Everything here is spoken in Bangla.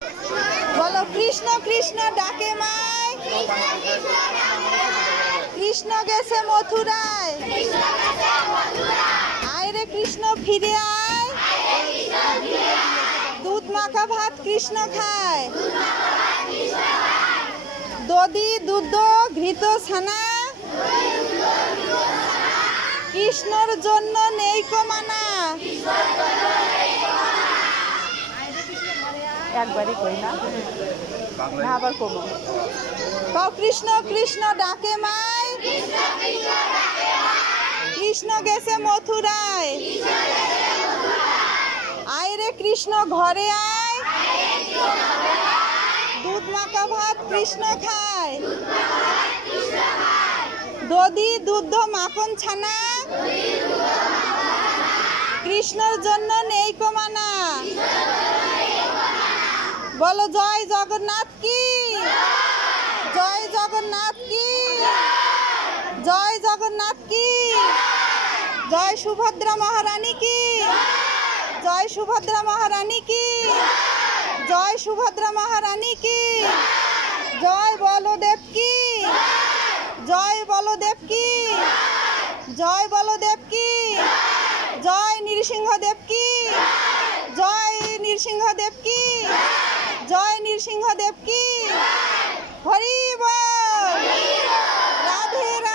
বলো কৃষ্ণ কৃষ্ণ ডাকে মায়, কৃষ্ণ গেছে মথুরায়, আয় রে কৃষ্ণ ফিরে আয়, দুধ মাখা ভাত কৃষ্ণ খায়, দধি দুধ ঘৃত ছানা, কৃষ্ণর জন্য নেই কো মানা। একবারই কই না, আবার কমো। কও কৃষ্ণ কৃষ্ণ ডাকে মায়, কৃষ্ণ গেছে মথুরায়, আয় রে কৃষ্ণ ঘরে আয়, দুধ মাখা ভাত কৃষ্ণ খায়, দধি দুধ মাখন ছানা, কৃষ্ণর জন্য নেই কো মানা। বলো জয় জগন্নাথ কি, জয় জগন্নাথ কি, জয় জগন্নাথ কি, জয় সুভদ্রা মহারানী কি, জয় সুভদ্রা মহারানী কি, জয় সুভদ্রা মহারানী কি, জয় বলদেব কি, জয় বলদেব কি, জয় বলদেব কি, জয় নৃসিংহদেব কি, জয় নৃসিংহদেব কি, জয় নৃসিংহদেব কি, হরি বল, রাধে রাধে।